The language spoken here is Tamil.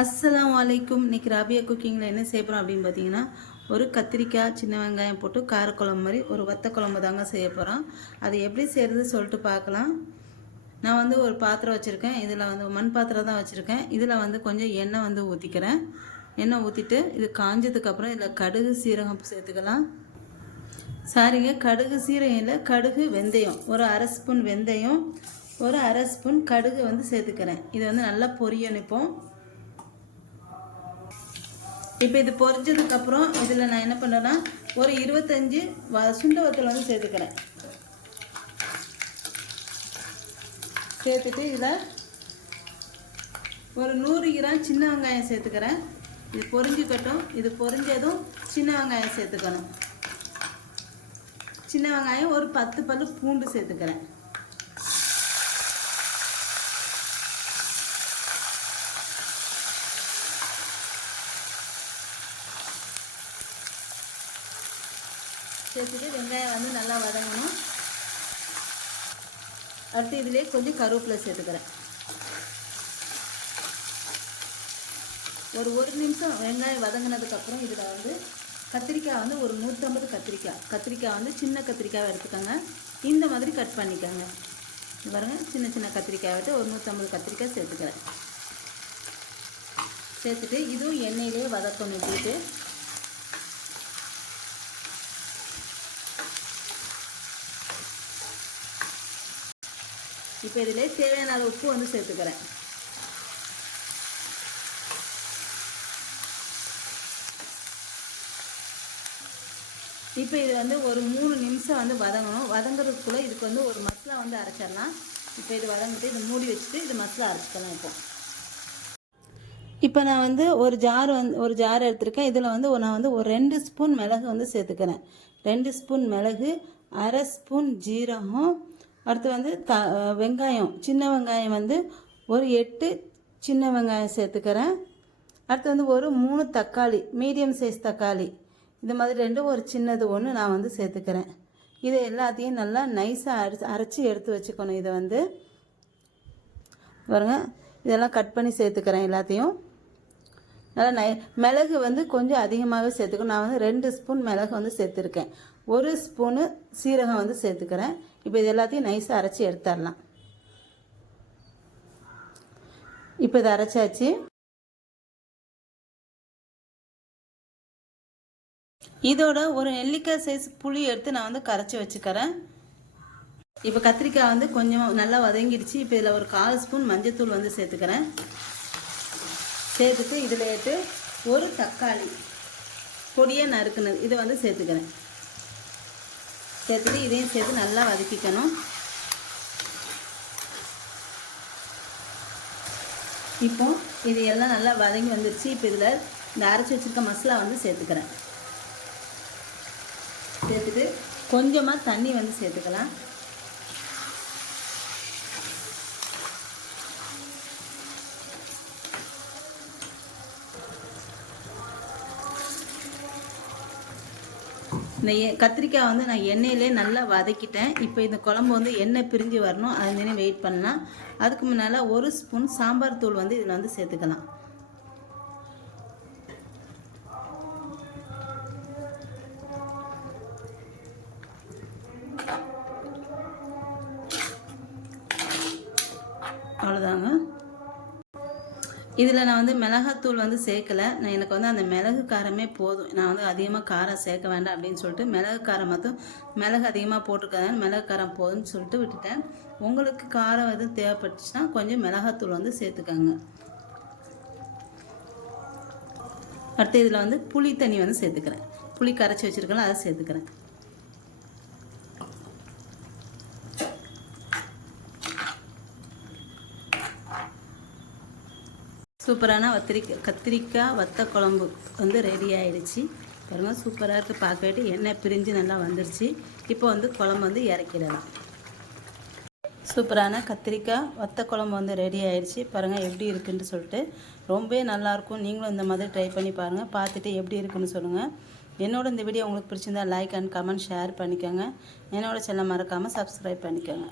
அஸ்ஸலாமு அலைக்கும். இன்றைக்கி ராபியா குக்கிங்கில் என்ன செய்ய போகிறோம் அப்படின்னு பார்த்தீங்கன்னா, ஒரு கத்திரிக்காய் சின்ன வெங்காயம் போட்டு காரக்குழம்பு மாதிரி ஒரு வத்த குழம்பு தாங்க செய்ய போகிறோம். அது எப்படி செய்கிறது சொல்லிட்டு பார்க்கலாம். நான் வந்து ஒரு பாத்திரம் வச்சுருக்கேன். இதில் வந்து மண் பாத்திரம் தான் வச்சுருக்கேன். இதில் வந்து கொஞ்சம் எண்ணெய் வந்து ஊற்றிக்கிறேன். எண்ணெய் ஊற்றிட்டு இது காஞ்சதுக்கப்புறம் இதில் கடுகு சீரகம் சேர்த்துக்கலாம். சாரிங்க, கடுகு சீரகம் இல்லை, கடுகு வெந்தயம், ஒரு அரை ஸ்பூன் வெந்தயம், ஒரு அரை ஸ்பூன் கடுகு வந்து சேர்த்துக்கிறேன். இது வந்து நல்லா பொரியணும். இப்போ இது பொரிஞ்சதுக்கப்புறம் இதில் நான் என்ன பண்ணுறேன்னா ஒரு 25 சுண்ட வத்தல் வந்து சேர்த்துக்கிறேன். சேர்த்துட்டு இதில் ஒரு 100 கிராம் சின்ன வெங்காயம் சேர்த்துக்கிறேன். இது பொரிஞ்சுக்கட்டும். இது பொரிஞ்சதும் சின்ன வெங்காயம் சேர்த்துக்கணும். சின்ன வெங்காயம் ஒரு 10 பல்லு பூண்டு சேர்த்துக்கிறேன். சேர்த்துட்டு வெங்காயம் வந்து நல்லா வதங்கணும். அடுத்து இதிலே கொஞ்சம் கருவேப்பிலை சேர்த்துக்கிறேன். ஒரு நிமிஷம் வெங்காயம் வதங்கினதுக்கப்புறம் இதில் வந்து கத்திரிக்காய் வந்து ஒரு 150 கத்திரிக்காய் வந்து சின்ன கத்திரிக்காய் எடுத்துக்கோங்க. இந்த மாதிரி கட் பண்ணிக்கோங்க. பாருங்க, சின்ன சின்ன கத்திரிக்காய் விட்டு ஒரு 150 கத்திரிக்காய் சேர்த்துக்கிறேன். சேர்த்துட்டு இதுவும் எண்ணெயிலே வதக்கணும். விட்டுட்டு இப்போ இதில் தேவையான அளவு உப்பு வந்து சேர்த்துக்கிறேன். இப்போ இது வந்து ஒரு 3 நிமிஷம் வந்து வதங்கணும். வதங்குறதுக்குள்ளே இதுக்கு வந்து ஒரு மசாலா வந்து அரைச்சிடலாம். இப்போ இது வதங்கிட்டு இது மூடி வச்சுட்டு இது மசாலா அரைச்சிக்கலாம். இப்போ நான் வந்து ஒரு ஜார் எடுத்திருக்கேன். இதில் வந்து நான் வந்து ஒரு 2 ஸ்பூன் மிளகு வந்து சேர்த்துக்கிறேன். 2 ஸ்பூன் மிளகு, அரை ஸ்பூன் ஜீரகம், அடுத்து வந்து வெங்காயம், சின்ன வெங்காயம் வந்து ஒரு 8 சின்ன வெங்காயம் சேர்த்துக்கிறேன். அடுத்து வந்து ஒரு 3 தக்காளி, மீடியம் சைஸ் தக்காளி, இது மாதிரி 2, ஒரு சின்னது 1 நான் வந்து சேர்த்துக்கிறேன். இதை எல்லாத்தையும் நல்லா நைஸாக அரைச்சி எடுத்து வச்சுக்கணும். இதை வந்து பாருங்க, இதெல்லாம் கட் பண்ணி சேர்த்துக்கிறேன். எல்லாத்தையும் நல்லா மிளகு வந்து கொஞ்சம் அதிகமாகவே சேர்த்துக்கணும். நான் வந்து 2 ஸ்பூன் மிளகு வந்து சேர்த்துருக்கேன். 1 ஸ்பூனு சீரகம் வந்து சேர்த்துக்கிறேன். இப்போ இது எல்லாத்தையும் நைஸாக அரைச்சி எடுத்துடலாம். இப்போ இதை அரைச்சாச்சு. இதோட ஒரு நெல்லிக்காய் சைஸ் புளி எடுத்து நான் வந்து கரைச்சி வச்சுக்கிறேன். இப்போ கத்திரிக்காய் வந்து கொஞ்சம் நல்லா வதங்கிடுச்சு. இப்போ இதில் ஒரு 1/4 ஸ்பூன் மஞ்சத்தூள் வந்து சேர்த்துக்கிறேன். சேர்த்துட்டு இதில் ஏற்று ஒரு தக்காளி பொடியை நறுக்குனது இதை வந்து சேர்த்துக்கிறேன். சேர்த்துட்டு இதையும் சேர்த்து நல்லா வதக்கிக்கணும். இப்போ இது எல்லாம் நல்லா வதங்கி வந்துருச்சு. இப்போ இதில் இந்த அரைச்சி வச்சுருக்க மசாலா வந்து சேர்த்துக்கிறேன். சேர்த்துட்டு கொஞ்சமாக தண்ணி வந்து சேர்த்துக்கலாம். இந்த கத்திரிக்காய் வந்து நான் எண்ணெயிலே நல்லா வதக்கிட்டேன். இப்போ இந்த குழம்பு வந்து எண்ணெய் பிரிஞ்சு வரணும். அது மாதிரி வெயிட் பண்ணலாம். அதுக்கு முன்னால் 1 ஸ்பூன் சாம்பார் தூள் வந்து இதில் வந்து சேர்த்துக்கலாம். அவ்வளோதாங்க. இதில் நான் வந்து மிளகாத்தூள் வந்து சேர்க்கலை. எனக்கு வந்து அந்த மிளகு காரமே போதும். நான் வந்து அதிகமாக காரம் சேர்க்க வேண்டாம் அப்படின்னு சொல்லிட்டு மிளகு காரம் மட்டும் மிளகு அதிகமாக போட்டிருக்கதால மிளகு காரம் போதும்னு சொல்லிட்டு விட்டுட்டேன். உங்களுக்கு காரம் எதுவும் தேவைப்பட்டுச்சுன்னா கொஞ்சம் மிளகாத்தூள் வந்து சேர்த்துக்கோங்க. அடுத்து இதில் வந்து புளி தண்ணி வந்து சேர்த்துக்கிறேன். புளி கரைச்சி வச்சுருக்கேன், அதை சேர்த்துக்கிறேன். சூப்பரான கத்திரிக்காய் வத்த குழம்பு வந்து ரெடி ஆகிடுச்சு. பாருங்கள், சூப்பராக இருக்குது. பார்க்கட்டு எண்ணெய் பிரிஞ்சு நல்லா வந்துருச்சு. இப்போ வந்து குழம்பு வந்து இறக்கிடலாம். சூப்பரான கத்திரிக்காய் வத்த குழம்பு வந்து ரெடி ஆகிடுச்சு. பாருங்கள் எப்படி இருக்குன்னு சொல்லிட்டு. ரொம்பவே நல்லாயிருக்கும். நீங்களும் இந்த மாதிரி ட்ரை பண்ணி பாருங்கள். பார்த்துட்டு எப்படி இருக்குன்னு சொல்லுங்கள். என்னோட இந்த வீடியோ உங்களுக்கு பிடிச்சிருந்தா லைக் அண்ட் கமெண்ட் ஷேர் பண்ணிக்கோங்க. என்னோட சேனலை மறக்காமல் சப்ஸ்கிரைப் பண்ணிக்கோங்க.